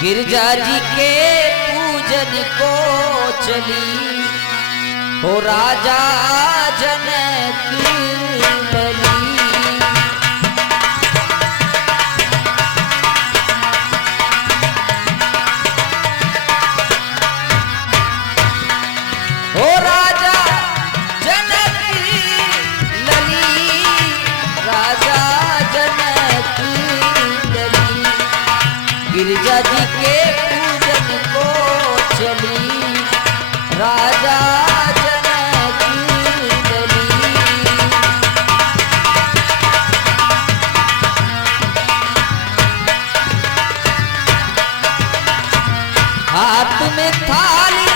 गिरजा जी के पूजन को चली हो राजा जनक लली। हो राजा जनक लली, राजा जनक लली, गिरजा जी के पूजन को चली राजा जनक लली। हाथ में थाली,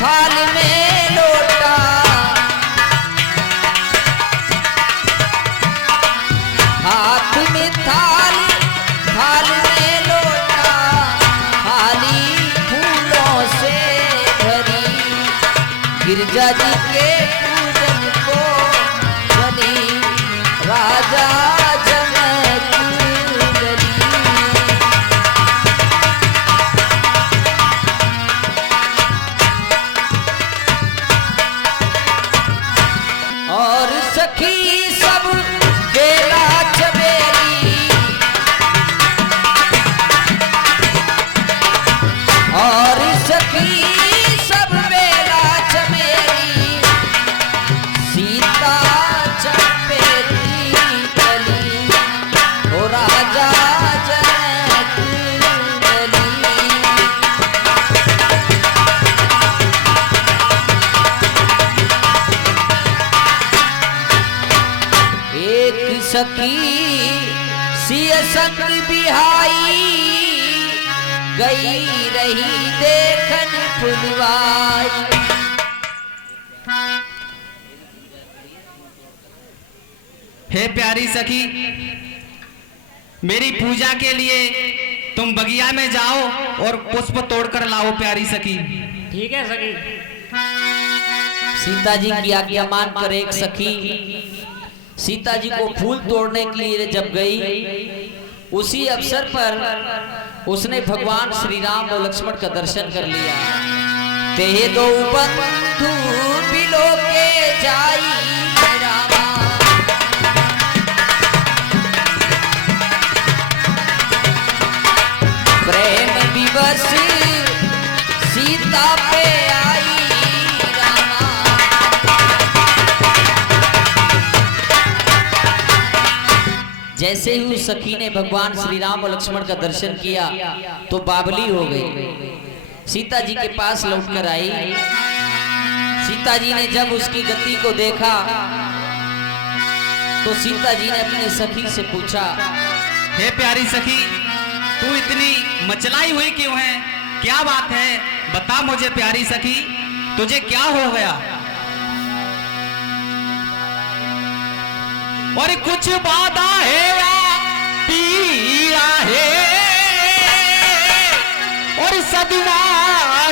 थाली में लोटा, हाथ में थाली, थाली में लोटा, थाली फूलों से भरी गिरजा जी के पूजन को चली राजा जनक लली। और सखी सब बेला चमेली, और सखी सब बेला चमेली, सीता चमेली कली हो राजा जनक लली। एक सखी सिय संग बिहाई, गई रही देखन फुलवाई। हे प्यारी सखी, मेरी पूजा के लिए तुम बगिया में जाओ और पुष्प तोड़कर लाओ प्यारी सखी। ठीक है सखी। सीता जी की आज्ञा मानकर एक सखी सीता जी को फूल तोड़ने के लिए जब गई, उसी अवसर पर उसने भगवान श्री राम और लक्ष्मण का दर्शन कर लिया। ते दो बंधु बिलो के जाई रामा, प्रेम विवश सीता पे आई रामा। जैसे ही उस सखी ने भगवान श्री राम और लक्ष्मण का दर्शन किया तो बावली हो गई। सीता जी के पास लौटकर आई। सीता जी ने जब उसकी गति को देखा तो सीता जी ने अपनी सखी से पूछा, हे प्यारी सखी, तू इतनी मचलाई हुई क्यों है? क्या बात है? बता मुझे प्यारी सखी, तुझे क्या हो गया? और कुछ बाधा है या पीड़ा है, और सदमा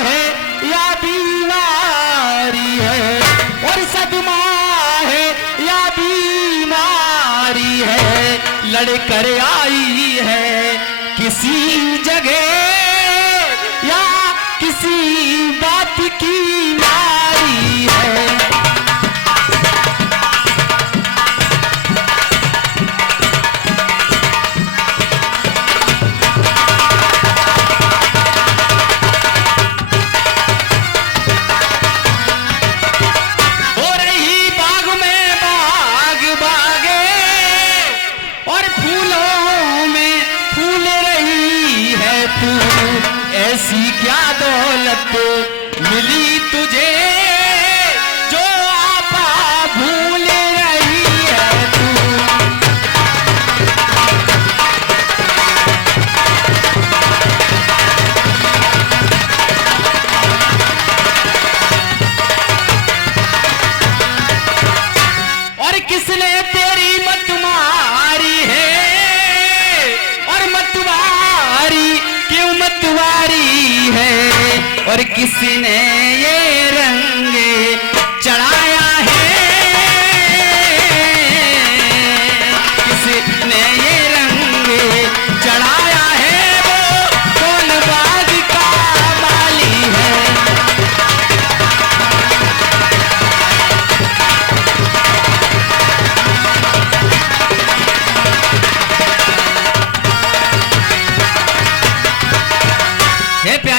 है या बीमारी है, और सदमा है या बीमारी है, लड़कर आई है किसी जगह या किसी बात की मारी है। ऐसी क्या दौलत मिली तुझे जो आपा भूल रही है तू? और किसने तेरी मत मारी है, और मतवारी क्यों मतवारी है, और किसने ये रंग चढ़ाया है, किसने ये रंग चढ़ाया है, वो कौन बात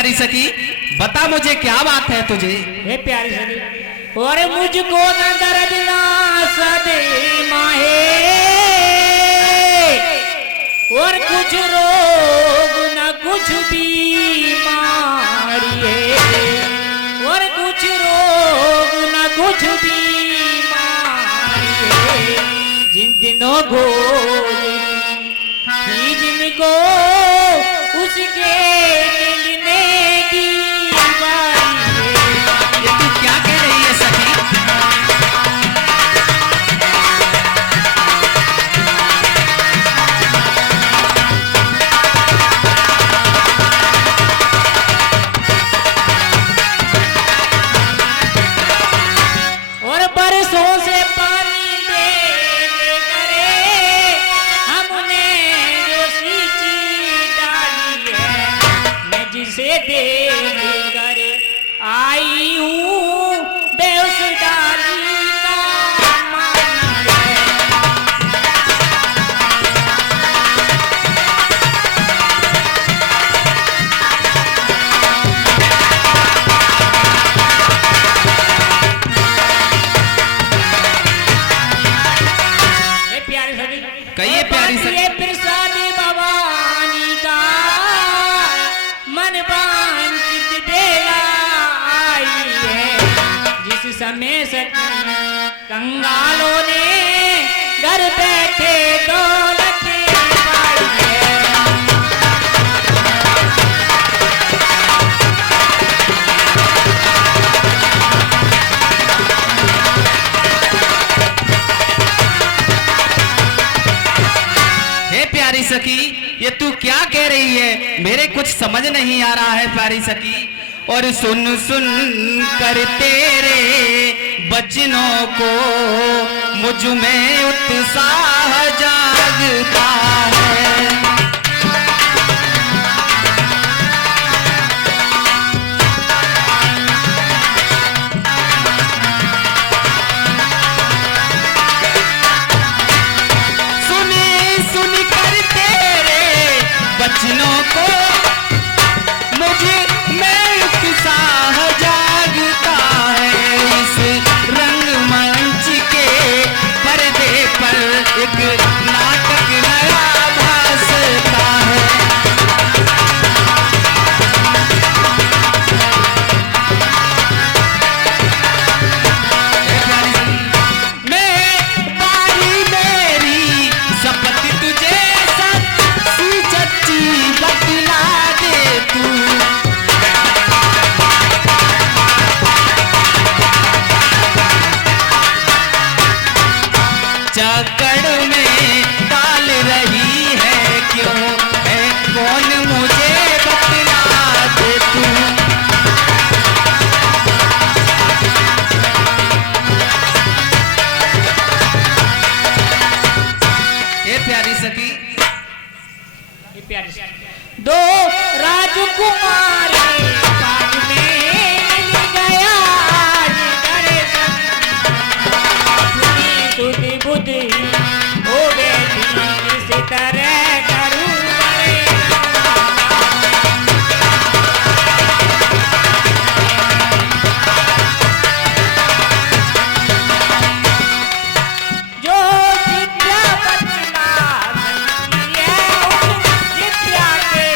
प्यारी सखी बता मुझे क्या बात है तुझे। हे प्यारी सखी, और मुझको न दर्द ना सदे माहे, और कुछ रोग न कुछ बीमारी है, और कुछ रोग न कुछ बीमारी है, जिन दिनों को ही जिनको उसके मिलने की बारी है। ये तू क्या कह रही है सखी। और बरसों से पानी दे करे हमने जो सींची डाली है, मैं जिसे दे कर आई हूँ बेउस डाली का माना है। हे प्यारी सखी, कहिए प्यारी सखी। ये प्रसादी भवानी का मन वांछित बेला आई है, जिस समय सखी कंगालों ने घर बैठे दौलत पाई है। हे प्यारी सखी ये तू क्या कह रही है, मेरे कुछ समझ नहीं आ रहा है प्यारी सखी। और सुन सुन कर तेरे बचनों को मुझ में उत्साह जागता है। सुनी सुन कर तेरे बचनों को मुझ में उत्साह जागता है। इस रंगमंच के पर्दे पर एक नाटक नया भासता है। मैं बारी मेरी शपथ तुझे सच्ची सच्ची बतला दे तू। चक्कर में डाल रही है क्यों है कौन मुझे बतला दे तू। ये प्यारी सखी हे प्यारी सखी, दो राजकुमारी बाग में मिल गया करे सुधि बुद्धि हो बैठी इस तरह करूं करे। जो जिद्या बचना सकती है उस जिद्या के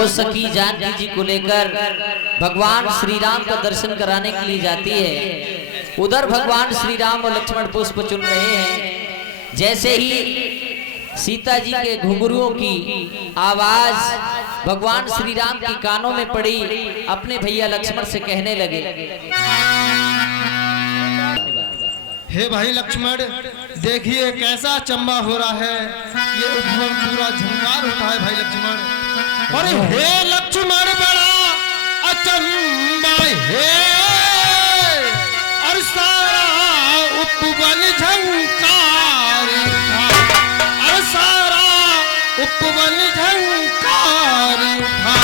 वो सखी जानकी जी को लेकर भगवान श्री राम का दर्शन कराने के लिए जाती है। उधर भगवान श्री राम और लक्ष्मण पुष्प चुन रहे हैं। जैसे ही सीता जी के घुंघरुओं की आवाज भगवान श्री राम की कानों में पड़ी, अपने भैया लक्ष्मण से कहने लगे, हे भाई लक्ष्मण, देखिए कैसा अचंबा हो रहा है, ये उपवन पूरा झंकार उठा है भाई लक्ष्मण। अरे हे लक्ष्मण बड़ा अचंबा है, और सारा उपवन झंकार उठा, और सारा उपवन झंकार उठा,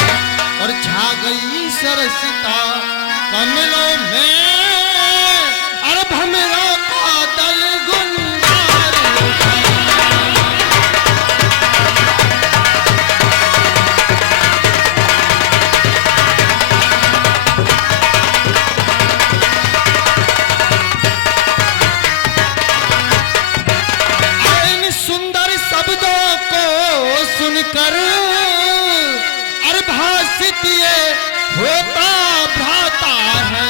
और छा गई सरसता कमलों में, और भमरा का दल गुंजार उठा। इन सुंदर शब्दों को सुनकर अरे भाषित ये होता भ्राता है,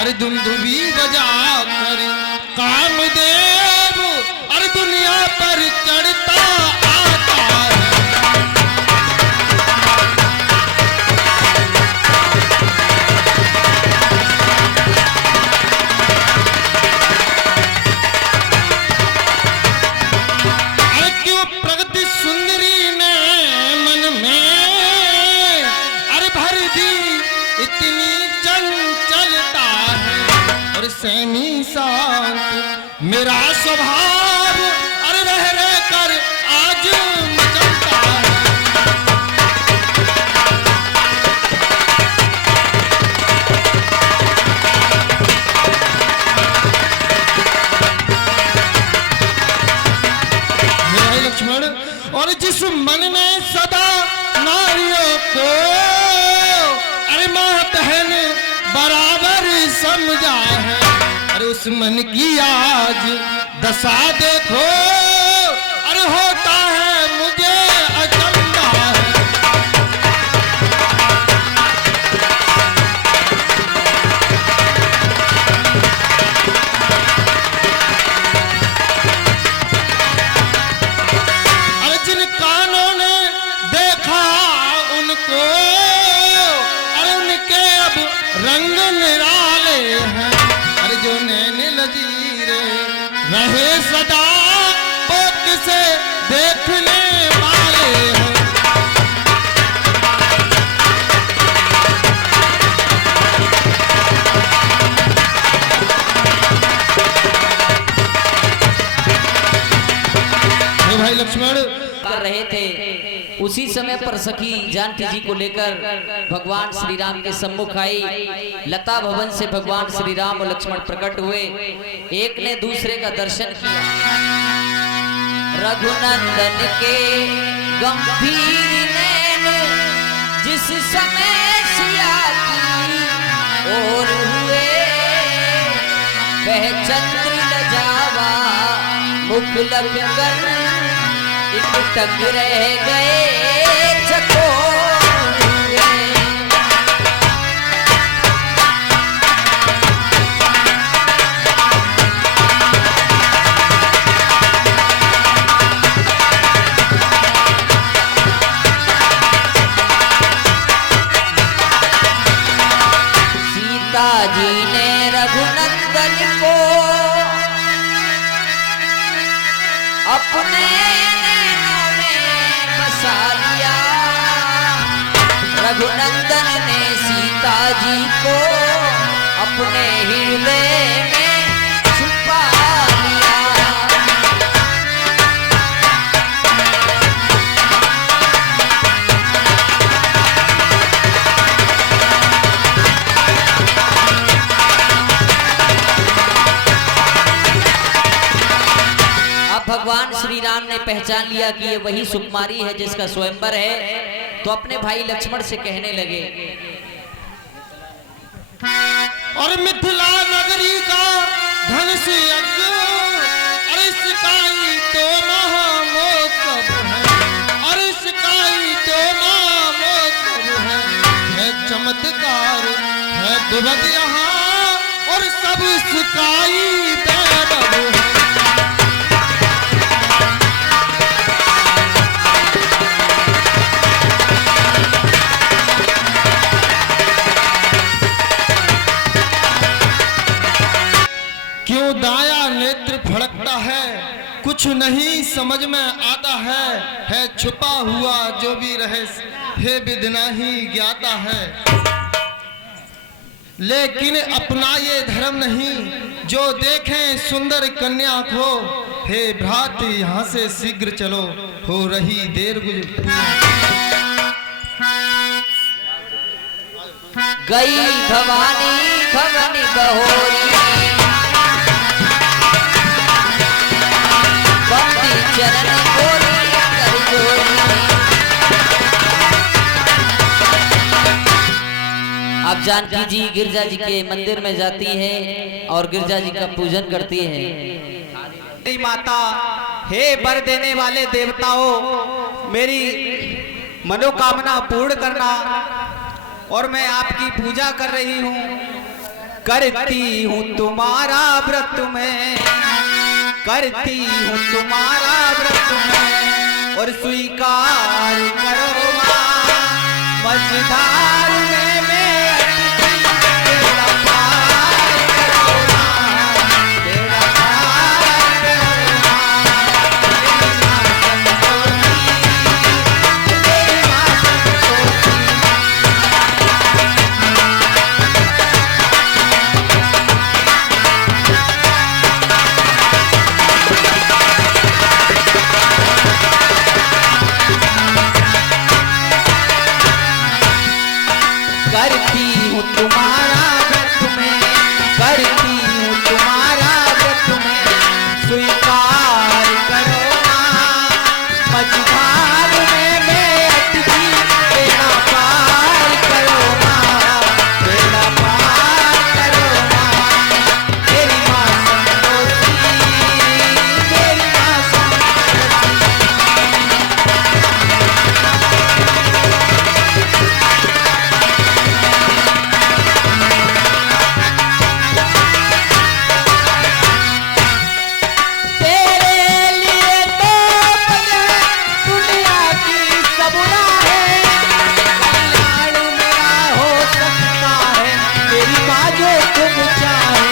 अरे दुंदुभी बजा कर कामदेव अरे दुनिया पर चढ़ता आता है। अरे क्यों प्रगति सुंदरी ने मन में अरे भर दी इतनी चंचलता है, और सैमी शांत मेरा स्वभाव अरे रह रह कर आज मचलता है। मेरा लक्ष्मण, और जिस मन ने सदा नारियों को अरे माँ बहन बराबर समझा है, अरे उस मन की आज दशा देखो, अरे होता है मुझे अचंभा है। अरे जिन कानों ने देखा उनको, अरे उनके अब रंग निराले हैं, अरे जो नैन लजीरे रहे सदा वो किसे देखने वाले हैं। हे भाई लक्ष्मण, कर रहे थे। उसी समय पर सखी जानकी जी को लेकर भगवान श्री राम के सम्मुख आई। लता भवन से भगवान श्री राम और लक्ष्मण प्रकट हुए। एक ने दूसरे का दर्शन किया। रघुनंदन के गंभीर नैन जिस समय सिया की ओर हुए, वह चंद्र लजावा मुख लग कर एक टक रह गए चकोर में। सीता जी ने रघुनंदन को अपने नैनों में बसा लिया। रघुनंदन ने सीता जी को अपने हृदय में छुपा लिया। भगवान श्री राम ने पहचान लिया कि ये वही सुकुमारी है जिसका स्वयंवर है, तो अपने भाई लक्ष्मण से कहने लगे, और मिथिला नगरी का धनुष यज्ञ अरे सिकाई तो महामोकब है, अरे सिकाई तो महामोकब चमत्कार है दुबद यहाँ और सब सुकाई बैरव है। क्यों दाया नेत्र फड़कता है कुछ नहीं समझ में आता है छुपा हुआ जो भी रहस्य हे विदना ही ज्ञाता है। लेकिन अपना ये धर्म नहीं जो देखें सुंदर कन्या को, हे भ्रात यहाँ से शीघ्र चलो हो रही देर गई भवानी भवानी बहोरी बंदी चरण गोरी कर जोरी। अब जानकी जी गिरजा जी के मंदिर में जाती हैं और गिरजा जी का पूजन करती हैं। मेरी माता, हे वर देने वाले देवताओं, मेरी मनोकामना पूर्ण करना और मैं आपकी पूजा कर रही हूँ। करती हूँ तुम्हारा व्रत में, करती हूँ तुम्हारा व्रत में और स्वीकार करो माँ मझधार में मैं तेरा पार करो माँ, तेरा पार करो माँ। मेरी माँ संतोषी, मेरी माँ संतोषी। करती हूँ तुम्हारा व्रत में, करती हूँ तुम्हारा व्रत में, स्वीकार करो माँ मझधार में मैं अटकी, तेरा पार करो माँ, तेरा पार करो माँ। मेरी माँ संतोषी, मेरी माँ संतोषी। तेरे लिए तो दुनिया की सबुरा है, कल्याण मेरा हो सकता है मेरी माँ जो तुम चाहे।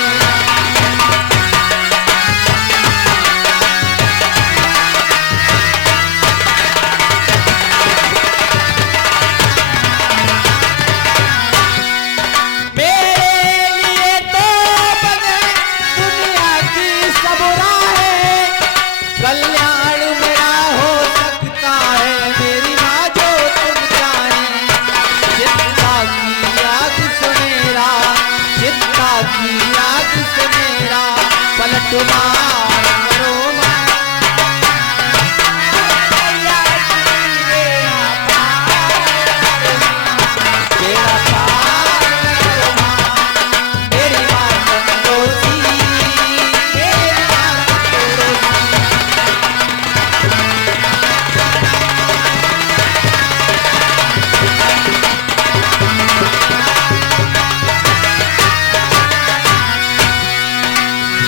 मेरे लिए तो दुनिया की सबुरा है, कल्याण मेरा हो सकता है मेरी माँ जो तुम चाहे। चिंता की आग से मेरा, चिंता की आग से मेरा पलट मार करो माँ। तेरा पार करो माँ, मेरी माँ संतोषी, मेरी माँ संतोषी।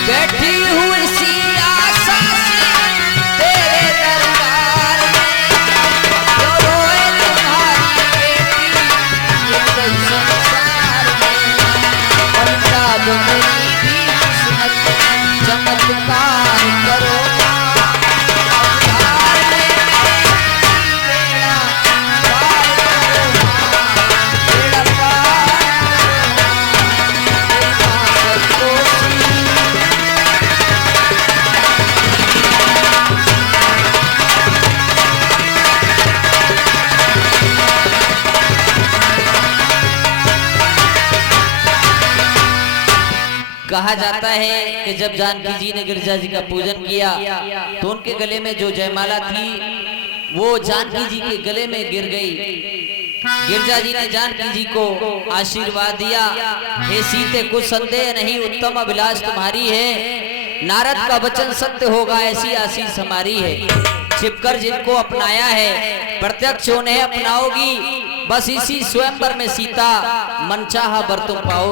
बैठी हुई सी आशा से तेरे दरबार में, जो रोए तुम्हारी बेटी ये कोई संसार में। पलटा दो मेरी भी किस्मत, चमत्कार करो माँ, अवतार में मेरी बेड़ा पार करो माँ, बेड़ा पार करो माँ, संतोषी। कहा जाता है कि जब जानकी जी ने गिरजा जी का पूजन किया तो उनके गले में जो जयमाला थी वो जानकी जी के गले में गिर गई। गिरजा जी ने जानकी जी को आशीर्वाद दिया, हे सीते कुछ संदेह नहीं, उत्तम अभिलाष तुम्हारी है, नारद का वचन सत्य होगा ऐसी आशीष हमारी है। छिपकर जिनको अपनाया है प्रत्यक्ष उन्हें अपनाओगी, बस इसी स्वयंवर में सीता मनचाहा वर तुम पाओ।